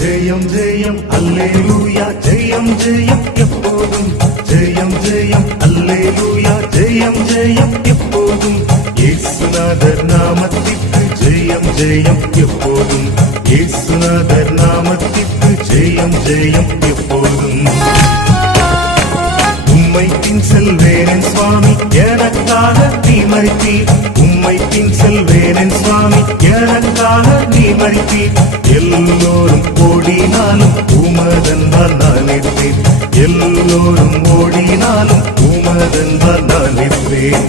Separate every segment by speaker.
Speaker 1: ஜெயம் ஜெயம் அல்லேலூயா. ஜெயம் ஜெயம் எப்போதும். ஜெயம் ஜெயம் அல்லேலூயா. ஜெயம் ஜெயம் எப்போதும். இயேசுநாதர் நாமத்திற்கு ஜெயம் ஜெயம் எப்போதும். இயேசுநாதர் நாமத்திற்கு ஜெயம் ஜெயம் எப்போதும். உம்மை பின் செல்வேனன் சுவாமி. எனக்காக நீ மறித்தீர். உம்மை பின் செல்வேனன் சுவாமி. எனக்காக நீ மறித்தீர். எல்லோரும் ஓடினாலும் உமதன்பால் நான் இருப்பேன் எல்லோரும் ஓடினாலும் உமதன்பால் நான் இருப்பேன்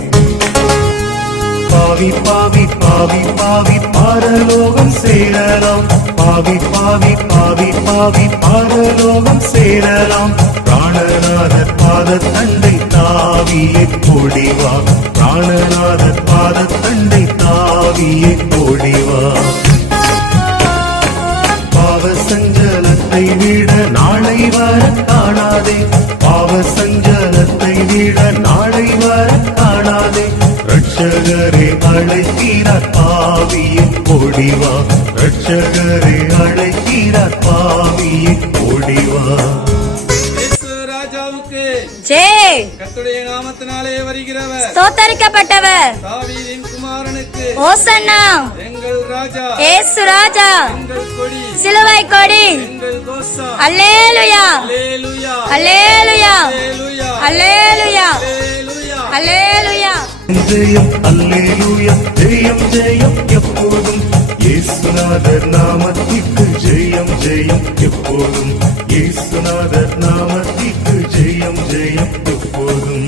Speaker 1: பாவி பாவி பாவி பாவி பாரலோகம் சேரலாம். பாவி பாவி பாவி பாவி பாரலோகம் சேரலாம். பிராணநாதர் பாத தண்டை தாவியே கொடிவா பிராணநாதர் பாத தண்டை தாவியே கொடிவா பாவ சஞ்சலத்தை விட நாளை வர காணாதே. பாவ சஞ்சலத்தை விட நாளை வர காணாதே. ரட்சகரே அழைக்கிறார் பாவியை கொடிவா ரட்சகரே அழைக்கிறார் பாவியை ஓடிவா
Speaker 2: கர்த்தருடைய நாமத்தினாலே வருகிறவர்.
Speaker 3: ஸ்தோத்தரிக்கப்பட்டவர்.
Speaker 2: தாவீதின் குமாரனுக்கு
Speaker 3: ஓசன்னா.
Speaker 2: எங்கள் ராஜா.
Speaker 3: ஏசு ராஜா.
Speaker 2: எங்கள் கொடி.
Speaker 3: சிலுவை கொடி.
Speaker 2: எங்கள் கோசா
Speaker 3: அல்லேலுயா.
Speaker 2: அல்லேலூயா.
Speaker 3: அல்லேலுயா.
Speaker 2: அல்லேலூயா.
Speaker 3: அல்லேலுயா.
Speaker 2: அல்லேலூயா.
Speaker 1: ஜெயம் ஜெயம். இயேசுநாதர் நாமத்திற்கு ஜெயம் ஜெயம். எப்போதும். இயேசுநாதர் நாமத்திற்கு ஜெயம் ஜெயம். எப்போதும்.